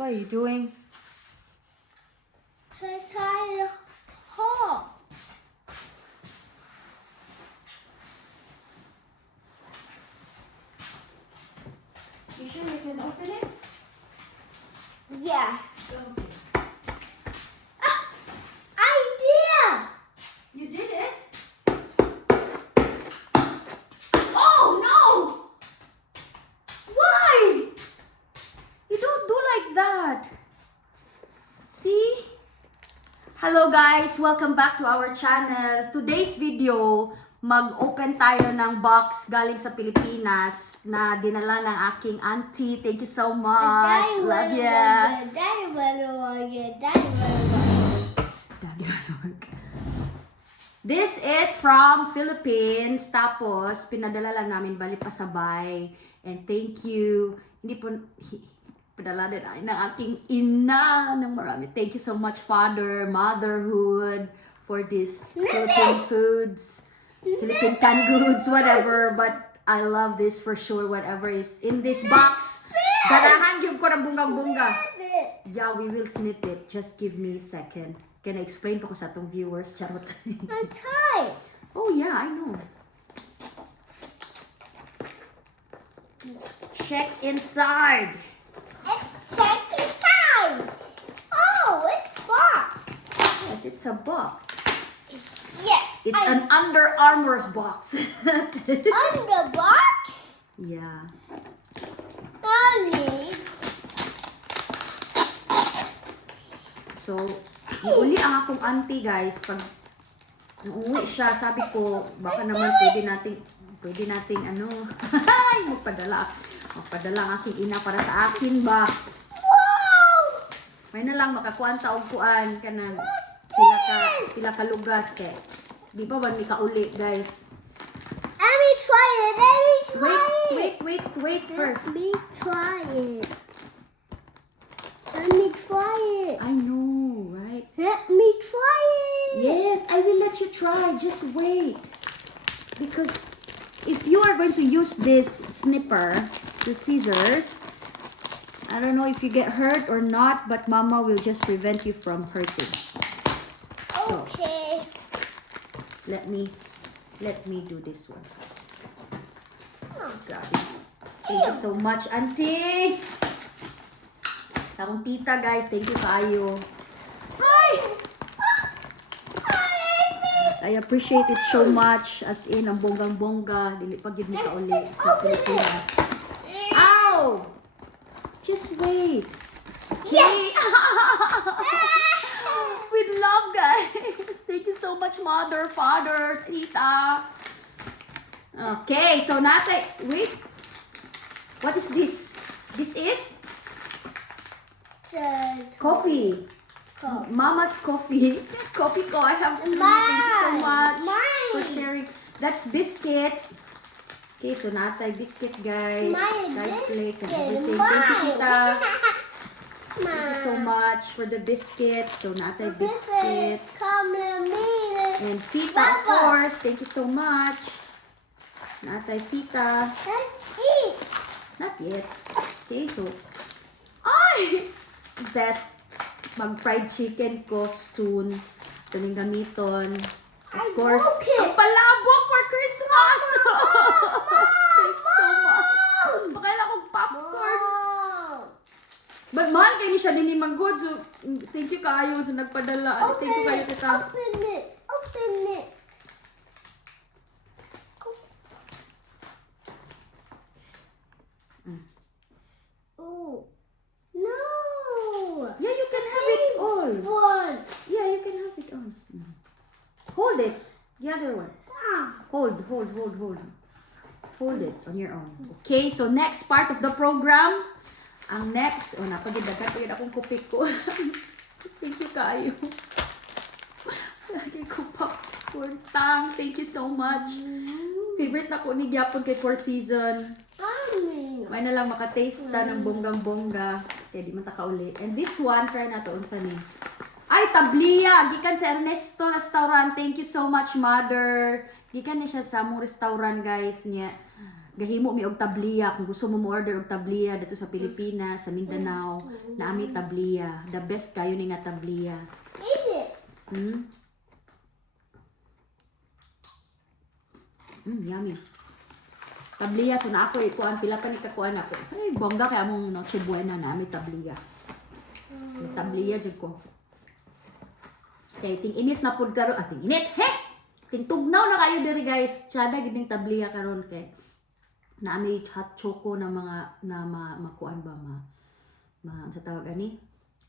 What are you doing? Inside the hole. You sure you can open it? Yeah. Idea! You did it? Oh no! Why? You don't do like that. See? Hello guys! Welcome back to our channel. Today's video, mag-open tayo ng box galing sa Pilipinas na dinala ng aking auntie. Thank you so much. Love ya. Daddy wanna Daddy work. This is from Philippines. Tapos, pinadala lang namin bali pasabay. And thank you. Hindi po, padala din ay ng aking ina ng marami. Thank you so much, Father, Motherhood, for this Philippine foods, Philippine canned goods, whatever. But I love this for sure, whatever is in this box. Ganahan yung ko ng bungang-bunga. Yeah, we will snip it. Just give me a second. Can I explain pa ko sa atong viewers? Charot. It's high. Oh yeah, I know. Let's check inside. Let's check inside. Oh, it's box. Yes, it's a box. Yes. It's an Under Armour's box. On the box. Yeah. So, uli ang akong auntie guys. Pag uuwi siya, sabi ko, baka naman pwede nating ano, magpadala ang aking ina para sa akin ba. Wow! May na lang makakuan taog kuan kanan. Sila ka lugas kay. Di ba man mi kauli guys. Let me try it. Wait first. Let me try it. Let me try it. I know, right? Let me try it. Yes, I will let you try. Just wait. Because if you are going to use this snipper, the scissors, I don't know if you get hurt or not, but Mama will just prevent you from hurting. So, Okay. let me do this one first. Oh, Grabe. Thank you so much, Auntie. Sa akong tita, guys. Thank you kayo. Ay! I appreciate it so much. As in, ang bonggang-bongga. Dili pa gid mi kauli sa Pilipinas. Ow! Just wait. Yes! With love, guys. Thank you so much, Mother, Father, Tita. Okay, so natay, wait. What is this? This is coffee. Mama's coffee. Coffee ko. I have two. Thank you so much for sharing. That's biscuit. Okay, so natay biscuit, guys. Guys, plates and everything. Thank you, Tita. Thank you so much for the biscuit. So natay biscuit. Come to me. And Tita, of course. Thank you so much. Natay Tita. Let's eat. Not yet. Okay, so ay! Best mag-fried chicken ko soon. Ito ning gamiton. Of I course, broke it. ang palabok for Christmas! Thanks so much. Pakaila kong popcorn. Wow. But mahal kayo ni siya din ni Magod. So, thank you kayo sa nagpadala. Thank you kayo, tita. Open it. Open it. Oh. No. Yeah, you can have it all. One. Yeah, you can have it all. Hold it. The other one. Ah. Hold. Hold it on your own. Okay, so next part of the program. Ang next, napagdagat akong kupik ko. Thank you kayo. Lagi ko popcorn tang. Thank you so much. Favorite na ko ni Gyapon kay Four Season. May na lang makataste ta ng bonggang-bongga. Kaya di man ta kauli. And this one, try na to. Unsa ni? Ay, tabliya! Gikan sa Ernesto Restaurant. Thank you so much, Mother. Gikan ni siya sa among restaurant, guys. Niya. gahimo mi og tabliya kung gusto mo order og tabliya dito sa Pilipinas, sa Mindanao, naami tabliya. The best kayo ni nga tabliya. Is it? Yummy. Tabliya so na ako ikuan pila pa ni kakuan ako. Ay bongga kay among Noche Buena naami tabliya. May tabliya jud ko. Kay ting init na pud karon, ting init. Ting tugnaw na kayo diri guys. Tsada gid ning tabliya karon kay naami hot choco na mga makuan ba sa tawag ani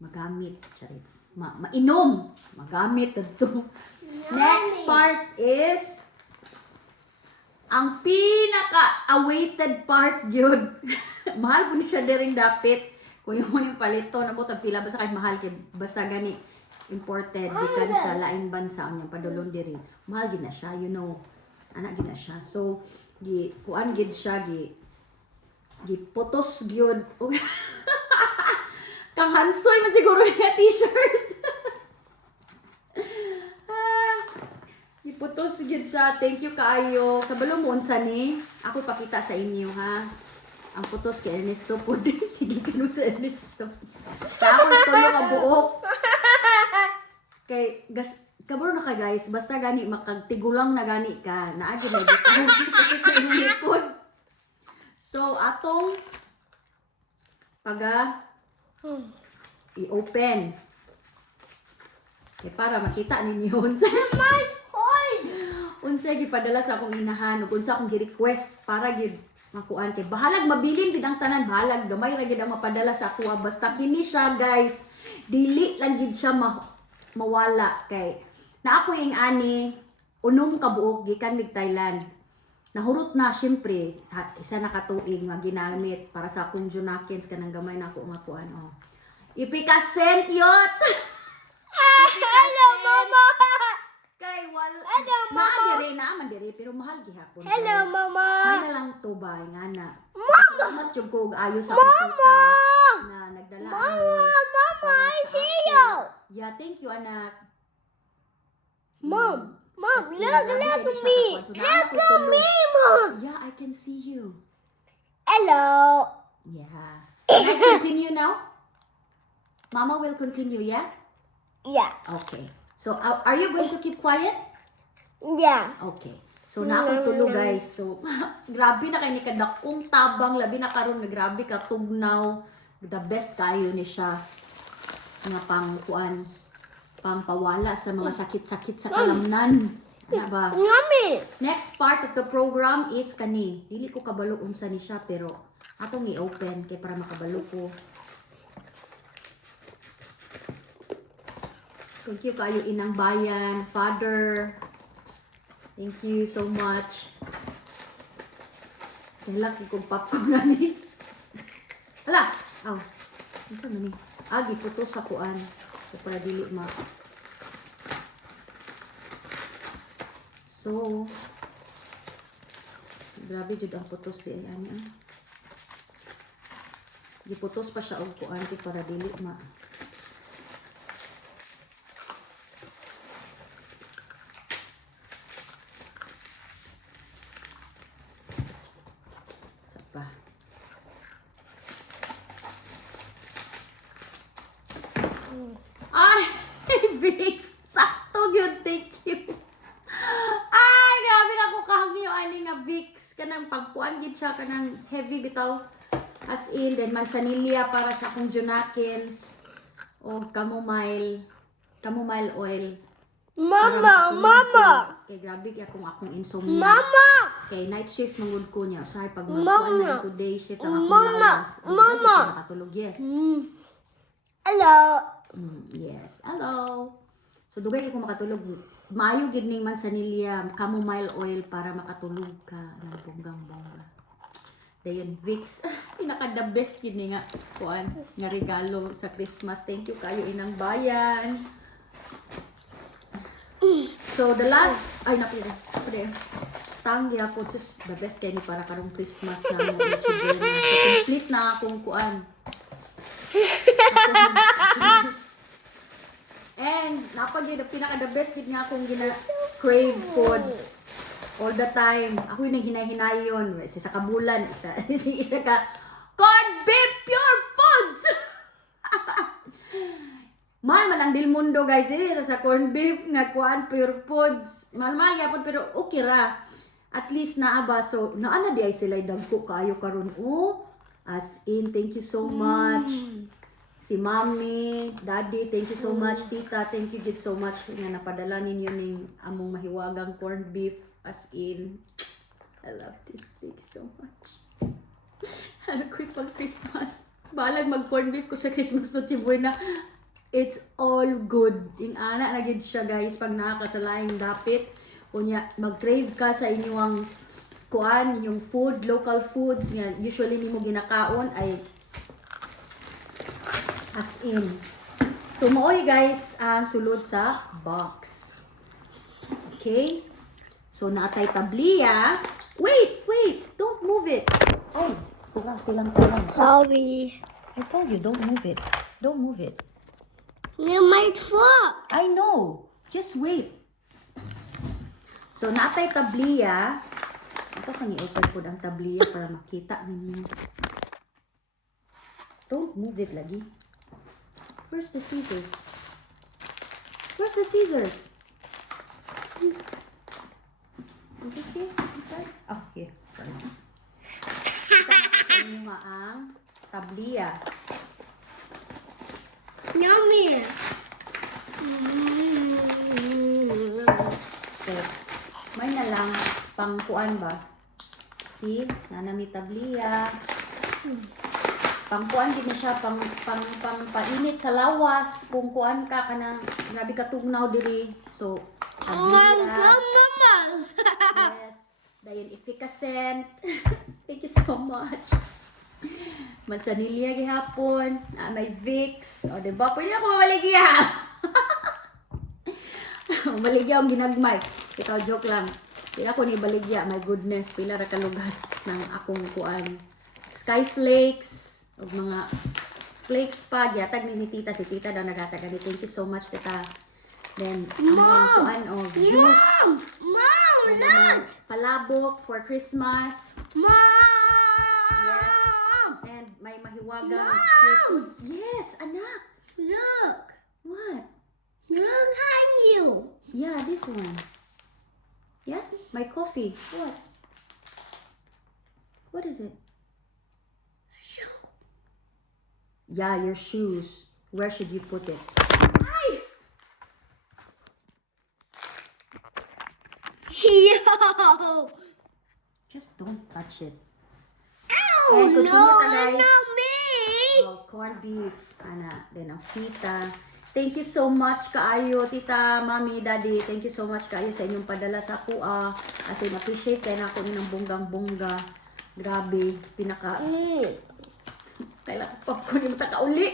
magamit charit mainom magamit adto. Next part is ang pinaka-awaited part yun. Mahal po ni siya diring dapit. Kung yung palito na mo pila basta kay mahal kay basta gani imported gikan sa laing bansa ang padulong diri. Mahal gid na siya, you know. Ana gid na siya. So kuan gid siya putos gyud. Kang hansoy man siguro yung t-shirt. Iputos gid siya. Thank you kaayo. Kabalo mo unsa ni? Ako pakita sa inyo ha. Ang putos kay Ernesto po din. Hindi ganun sa Ernesto. Kaya ako tulo ka buok. Kay kaburo na ka guys. Basta gani makagtigulang na gani ka. Naagi na dito. Sakit na yung likod. So atong i-open. Para makita ninyo unsa. Unsa gipadala sa akong inahan ug unsa akong gi-request para gid makuan kay bahalag mabilin gid ang tanan bahalag gamay ra gid ang mapadala sa ako basta kini siya guys dili lang gid siya mawala kay na ako yung ani unom ka buok gikan mig Thailand nahurot na syempre sa isa na katuig nga ginamit para sa akong Junakins kanang gamay na ako nga kuan ipikasen yot. Hello, Mama. Kay Hello, Mama. naman dire pero mahal gihapon. Hello, guys. Mama. May na lang to ba nga na. Mama. Salamat jud ko ayo sa kita na nagdala Mama, I see you. Yeah, thank you anak. Mom, Kasi look grabe at kayo siya me. kakuan. So, Look naako at tulo. me, Mom. Yeah, I can see you. Hello. Yeah. Can I continue now? Mama will continue, yeah? Yeah. Okay. So, are you going to keep quiet? Yeah. Okay. So, na ako'y tulo, guys. So, grabe na kayo ni kadakong tabang. Labi na karon nga grabe ka tugnaw. The best kayo ni siya. Nga pangkuan. Pangpawala sa mga sakit-sakit sa kalamnan. Ano ba? Yummy. Next part of the program is kani. Dili ko kabalo unsa ni siya pero atong i-open kay para makabalo ko. Thank you kayo inang bayan, father. Thank you so much. Laki kong popcorn na ni. Hala! Aw. Ito na ni. Giputos sa kuan. So, para dili ma. So, grabe jud ang putos di ay ani. Giputos pa siya og kuan para dili ma. Ay, Vicks! Sakto yun, thank you. Ay, grabe na ko kahagi yung ani nga Vicks. Kanang pagkuan gid siya, kanang heavy bitaw. As in, then mansanilla para sa akong Junakins. O chamomile oil. Mama. Kay grabe kay akong insomnia. Mama. Kay night shift mangud ko niya. Usahay pag Mama. magkuan na today shift ang akong Mama. lawas. Mama. Nakatulog, yes. Hello. Yes. Hello. So dugay ko makatulog. Maayo gid ning mansanilla, chamomile oil para makatulog ka ng bonggang-bongga. Dayon Vicks, pinaka the best gid ni nga kuan nga regalo sa Christmas. Thank you kayo inang bayan. So the last napili. Tanggi ako just the best kay ni para karong Christmas na mo children. So complete na akong kuan. And napagid pinaka the best gid nga akong gina crave food. All the time. Ako yung naghinay-hinay yun. Isa ka bulan, isa ka corned beef pure foods! Mahal man ang Del Mundo guys. Dili sa corned beef nga kuan pure foods. Mahal yapon pero okay ra. At least naaba. So, naana di ay sila dagko kayo karon. Oh, as in, thank you so much. Si Mommy, Daddy, thank you so much. Tita, thank you so much nga napadala ninyo ning among mahiwagang corned beef. As in, I love this. Thank you so much. Ano ko pag Christmas. Balag mag-corned beef ko sa Christmas to Chibuena. It's all good. Yung ana na gyud siya guys pag nakakasalaing dapit. Kunya mag-crave ka sa inyong kuan, yung food, local foods nga usually nimo ginakaon ay as in. So maori guys ang sulod sa box. Okay? So naatay tabliya. Wait, don't move it. Oh, silang talang. Sorry. I told you don't move it. Don't move it. You might fall. I know. Just wait. So, naatay tabliya. Ito sa i-open po ang tabliya para makita ninyo. Don't move it lagi. Where's the scissors? Where's the scissors? Is it here? Inside? Oh, here. Sorry. Kita natin sa inyo nga ang tabliya. Yummy. Okay. May na lang pang kuan ba? See? Nanami tabliya. Pang kuan din na siya pang painit sa lawas kung kuan ka kanang grabe ka tugnaw diri. So, tabliya. Yes. Dayon efficacent. Thank you so much. Mansanilya gihapon. May Vicks. O, diba? Pwede na ko mamaligya. Maligya o ginagmay. Ikaw, joke lang. Pila ko ni baligya. My goodness. Pila ra kalugas ng akong kuan. Skyflakes. O mga flakes pa. Gihatag ni tita. Si tita daw nagatag. Thank you so much, tita. Then, ang kuan o juice. Mom, O, look. mga palabok for Christmas. Mom. Yes. And may mahiwagang Mom! seafoods. Yes, anak. Look. What? Look at you. Yeah, this one. Yeah, my coffee. What? What is it? Yeah, your shoes. Where should you put it? Yo. Just don't touch it. Ow, And continue no, ta, guys. not me. Oh, corned beef. Ana, then ang tita. Thank you so much kaayo, tita, mami, daddy. Thank you so much kaayo sa inyong padala sa kuha. Kasi na-appreciate kayo na ako ng bonggang-bongga. Grabe, pinaka... Kailangan pa ko ni matakauli.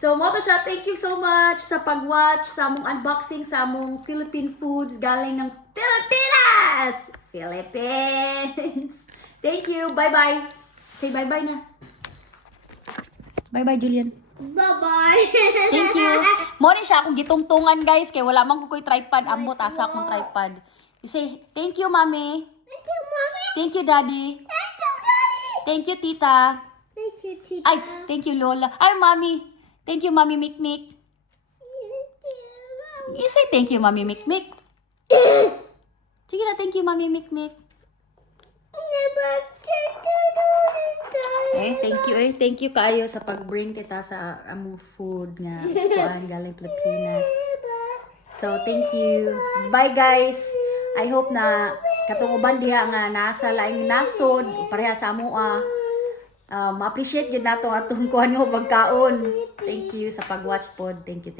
So, mo to siya. Thank you so much sa pag-watch, sa among unboxing, sa among Philippine foods galing ng Pilipinas! Philippines! Thank you. Bye-bye. Say bye-bye na. Bye-bye, Julian. Bye-bye. Thank you. Mo ni siya akong gitungtungan, guys, kay wala man ko ko'y tripod. Ambot, asa akong tripod. You say, thank you, mommy. Thank you, mommy. Thank you, daddy. Thank you, daddy. Thank you, tita. Thank you, tita. Ay, thank you, Lola. Ay, mommy. Thank you, mommy Mikmik. You say thank you, mommy Mikmik. Sige na, thank you, mommy Mikmik. Thank you. Thank you kayo sa pag-bring kita sa among food nga kuan galing Pilipinas. So, thank you. Bye, guys. I hope na katong uban diha nga nasa laing nasod pareha sa amo ma-appreciate gyud nato atong kuan nga pagkaon. Thank you sa pag-watch pod. Thank you.